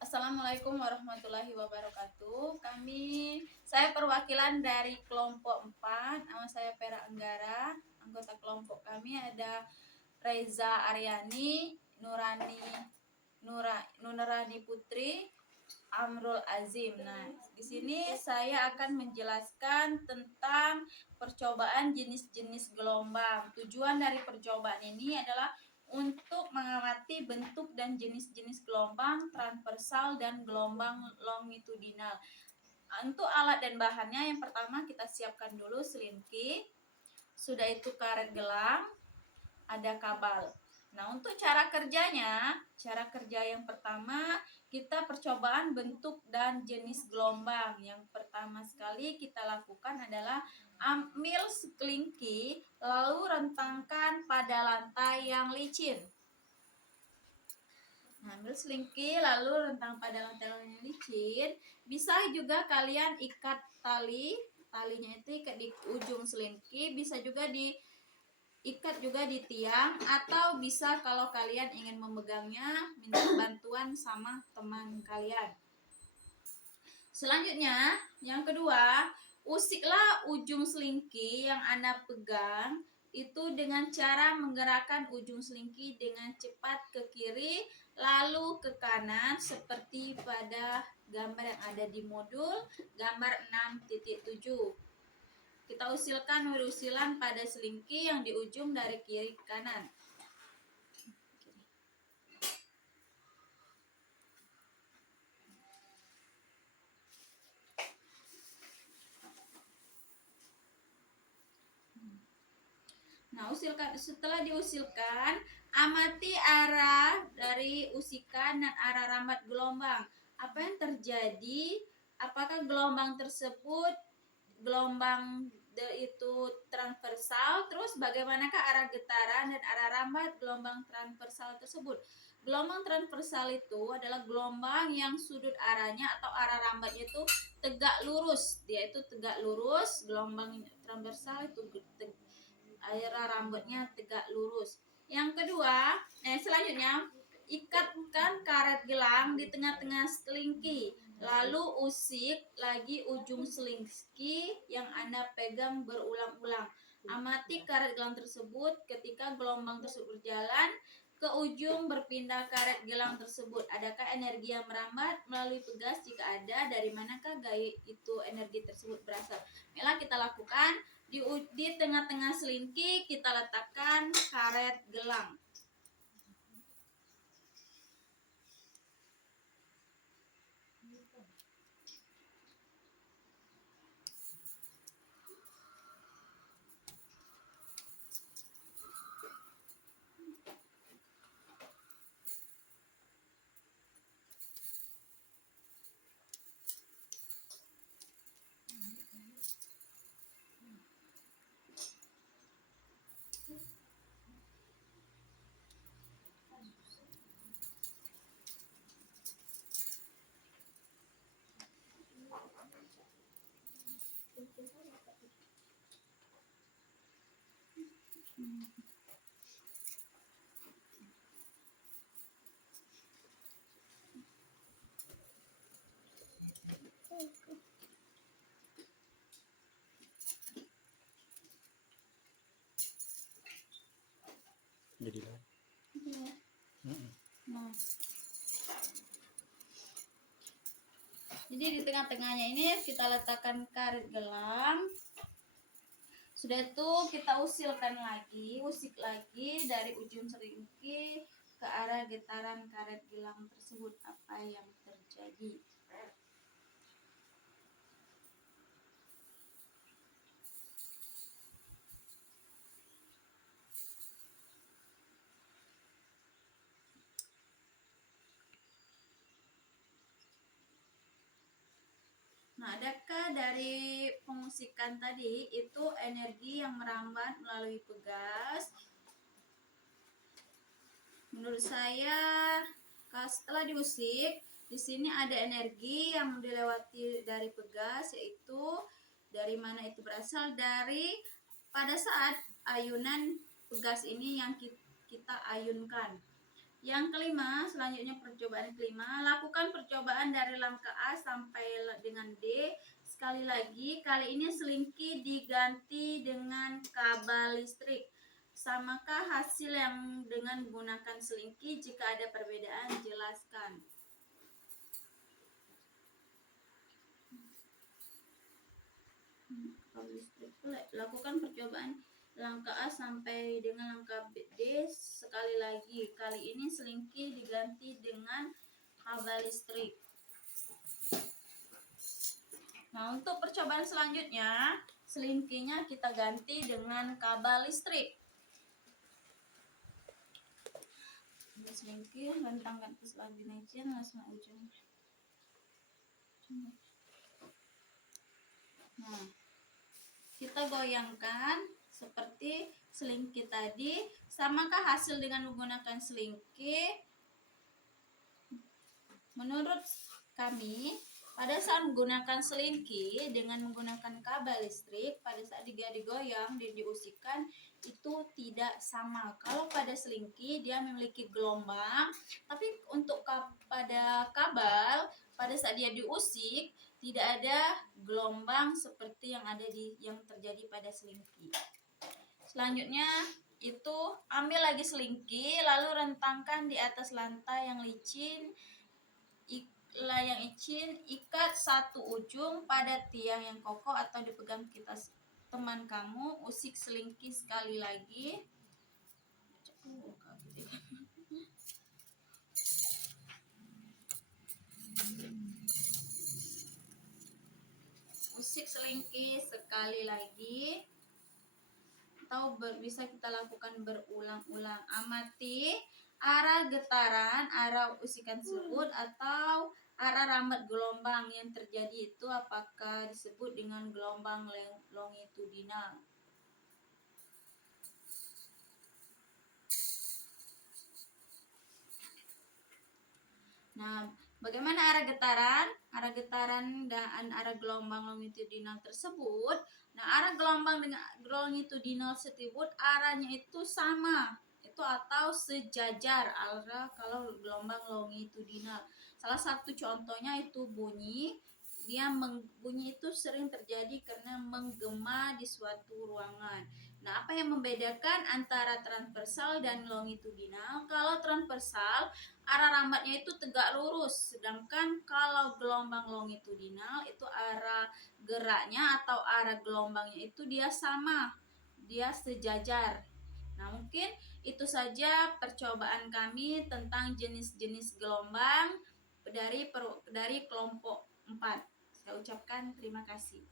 Assalamualaikum warahmatullahi wabarakatuh. Saya perwakilan dari kelompok 4. Nama saya Pera Anggara. Anggota kelompok kami ada Reza Aryani, Nurani Putri, Amrul Azim. Nah, di sini saya akan menjelaskan tentang percobaan jenis-jenis gelombang. Tujuan dari percobaan ini adalah untuk mengamati bentuk dan jenis-jenis gelombang transversal dan gelombang longitudinal. Untuk alat dan bahannya, yang pertama kita siapkan dulu selinki, sudah itu karet gelang, ada kabel. Nah, untuk cara kerja yang pertama kita percobaan bentuk dan jenis gelombang. Yang pertama sekali kita lakukan adalah ambil sekelingki lalu rentangkan pada lantai yang licin. Nah, ambil selingki lalu rentang pada lantai yang licin. Bisa juga kalian ikat talinya itu ikat di ujung selingki, bisa juga ikat juga di tiang, atau bisa kalau kalian ingin memegangnya minta bantuan sama teman kalian. Selanjutnya, yang kedua, usiklah ujung selingki yang Anda pegang itu dengan cara menggerakkan ujung selingki dengan cepat ke kiri lalu ke kanan seperti pada gambar yang ada di modul gambar 6.7. Kita usilkan usilan pada selingki yang di ujung dari kiri ke kanan. Nah, setelah diusilkan, amati arah dari usikan dan arah rambat gelombang. Apa yang terjadi? Apakah gelombang tersebut itu transversal? Terus bagaimanakah arah getaran dan arah rambat gelombang transversal tersebut? Gelombang transversal itu adalah gelombang yang sudut arahnya atau arah rambatnya itu tegak lurus. Dia itu tegak lurus. Gelombang transversal itu arah rambutnya tegak lurus. Yang kedua, selanjutnya ikatkan karet gelang di tengah-tengah selingki. Lalu usik lagi ujung selingki yang Anda pegang berulang-ulang. Amati karet gelang tersebut ketika gelombang tersebut berjalan ke ujung berpindah karet gelang tersebut. Adakah energi yang merambat melalui pegas? Jika ada, dari manakah gaya itu energi tersebut berasal? Marilah kita lakukan. Di tengah-tengah selingki kita letakkan karet gelang. Jadilah. Nah, jadi di tengah-tengahnya ini kita letakkan karet gelang. Sudah itu kita usik lagi dari ujung selingki ke arah getaran karet gelang tersebut. Apa yang terjadi? Nah, adakah dari pengusikan tadi itu energi yang merambat melalui pegas? Menurut saya, setelah diusik, di sini ada energi yang dilewati dari pegas, yaitu dari mana itu berasal? Dari pada saat ayunan pegas ini yang kita ayunkan. Yang kelima, selanjutnya percobaan kelima, lakukan percobaan dari langkah A sampai dengan D. Sekali lagi, kali ini selingki diganti dengan kabel listrik. Samakah hasil yang dengan menggunakan selingki? Jika ada perbedaan, jelaskan. Kabel listrik. Lakukan percobaan langkah A sampai dengan langkah D. Sekali lagi, kali ini selingki diganti dengan kabel listrik. Nah, untuk percobaan selanjutnya, selingkinya kita ganti dengan kabel listrik. Selingki rentangkan keselanjutnya langsung ujung. Nah, kita goyangkan seperti selingki tadi. Samakah hasil dengan menggunakan selingki? Menurut kami, pada saat menggunakan selingki dengan menggunakan kabel listrik, pada saat dia digoyang dan diusikan itu tidak sama. Kalau pada selingki dia memiliki gelombang, tapi untuk pada kabel pada saat dia diusik tidak ada gelombang seperti yang terjadi pada selingki. Selanjutnya itu ambil lagi selingki lalu rentangkan di atas lantai yang licin. Ikat satu ujung pada tiang yang kokoh atau dipegang kita teman kamu. Usik selingki sekali lagi. Usik selingki sekali lagi, atau bisa kita lakukan berulang-ulang. Amati arah getaran, arah usikan tersebut atau arah rambat gelombang yang terjadi itu apakah disebut dengan gelombang longitudinal. Nah, bagaimana arah getaran? Arah getaran dan arah gelombang longitudinal tersebut. Nah, arah gelombang dengan longitudinal tersebut arahnya itu sama, itu atau sejajar arah kalau gelombang longitudinal. Salah satu contohnya itu bunyi. Bunyi itu sering terjadi karena menggema di suatu ruangan. Nah, apa yang membedakan antara transversal dan longitudinal? Kalau transversal arah rambatnya itu tegak lurus, sedangkan kalau gelombang longitudinal itu arah geraknya atau arah gelombangnya itu dia sama, dia sejajar. Nah, mungkin itu saja percobaan kami tentang jenis-jenis gelombang dari kelompok 4. Saya ucapkan terima kasih.